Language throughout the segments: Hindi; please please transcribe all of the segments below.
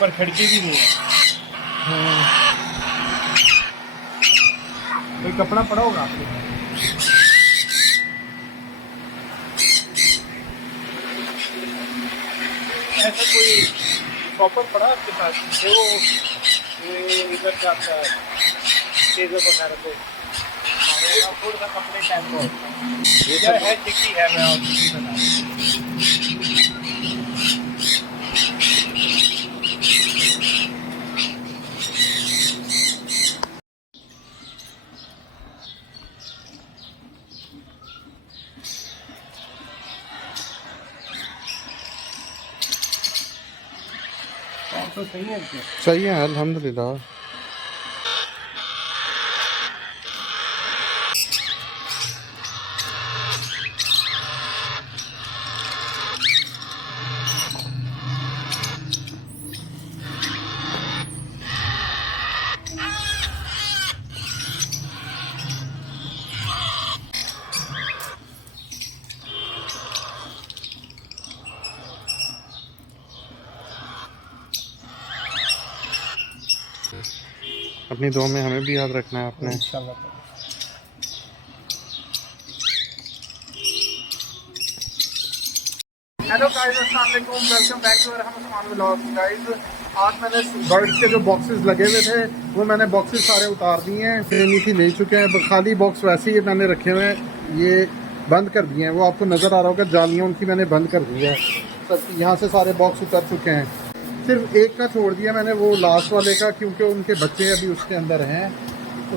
ऊपर खिड़की भी नहीं है। कोई कपड़ा पड़ा होगा आपके पास? ऐसा कोई प्रॉपर पड़ा आपके पास जो इधर से आपका चीज़ों वगैरह पे थोड़ा सा कपड़े टाइप का है चिक्की है। मैं और चिक्की बना तो सही है क्या? सही है अल्हम्दुलिल्लाह। अपनी दुआ में हमें भी याद रखना है आपने। इंशाल्लाह। हेलो गाइस, अस्सलाम वालेकुम, welcome back to Rahman vlog. Guys आज मैंने बर्ड्स के जो बॉक्सेस लगे हुए थे वो मैंने बॉक्सेस सारे उतार दिए हैं, ट्रेनी की ले चुके हैं। खाली बॉक्स वैसे ही मैंने रखे हुए हैं, ये बंद कर दिए हैं। वो आपको नज़र आ रहा होगा, जालियाँ उनकी मैंने बंद कर दी है। सब यहाँ से सारे बॉक्स उतर चुके हैं, सिर्फ एक का छोड़ दिया मैंने, वो लास्ट वाले का, क्योंकि उनके बच्चे अभी उसके अंदर हैं। तो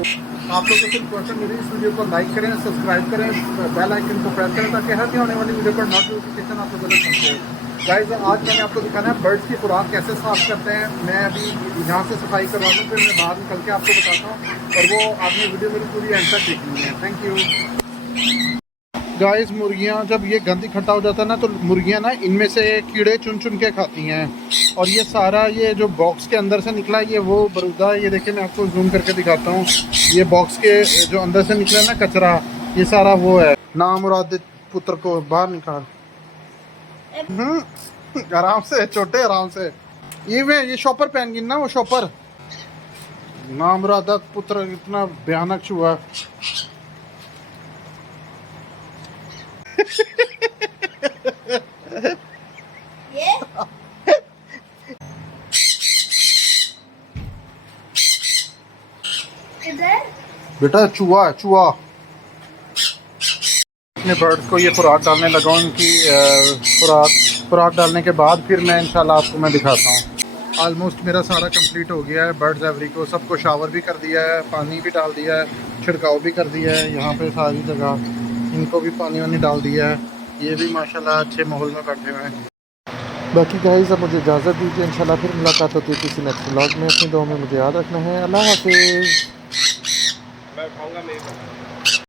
आप लोग को सिर्फ क्वेश्चन मेरी इस वीडियो को लाइक करें, सब्सक्राइब करें, बेल आइकन को प्रेस करें ताकि हर आने वाली वीडियो पर नोटिफिकेशन आपको जरूर पहुंचे। गाइस आज मैंने आपको दिखाना है बर्ड्स की खुराक कैसे साफ़ करते हैं। मैं अभी यहाँ से सफाई करवा दूँ, फिर मैं बाहर निकल के आपको बताता हूँ, और वो आपने वीडियो मेरी पूरी एंड तक देखनी है। Thank you. गाइस मुर्गियाँ जब ये गंद इकट्ठा हो जाता है ना, तो मुर्गियाँ ना इनमें से कीड़े चुन चुन के खाती हैं। और ये सारा ये जो बॉक्स के अंदर से निकला है, ये वो बरूदा है। ये देखिए, मैं आपको जूम करके दिखाता हूँ। ये बॉक्स के जो अंदर से निकला है ना कचरा, ये सारा वो है। नामुराद पुत्र को बाहर निकाल। आराम से छोटे, आराम से। ये शॉपर पेंगुइन ना, वो शॉपर। नामुराद पुत्र इतना भयानक हुआ। बेटा चूहा है, चूहा। अपने बर्ड्स को ये खुराक डालने लगा हूँ। इनकी खुराक डालने के बाद फिर मैं इंशाल्लाह आपको मैं दिखाता हूँ। ऑलमोस्ट मेरा सारा कंप्लीट हो गया है। बर्ड्स एवरी को सबको शावर भी कर दिया है, पानी भी डाल दिया है, छिड़काव भी कर दिया है। यहाँ पे सारी जगह इनको भी पानी वानी डाल दिया है। ये भी माशाल्लाह अच्छे माहौल में बैठे हुए हैं। बाकी गाइस अब मुझे इजाज़त दीजिए, इंशाल्लाह फिर मुलाकात होती है किसी नेक्स्ट व्लॉग में। अपनी दुआ में मुझे याद रखना है। अल्लाह हाफिज़। मैं खाऊंगा नहीं।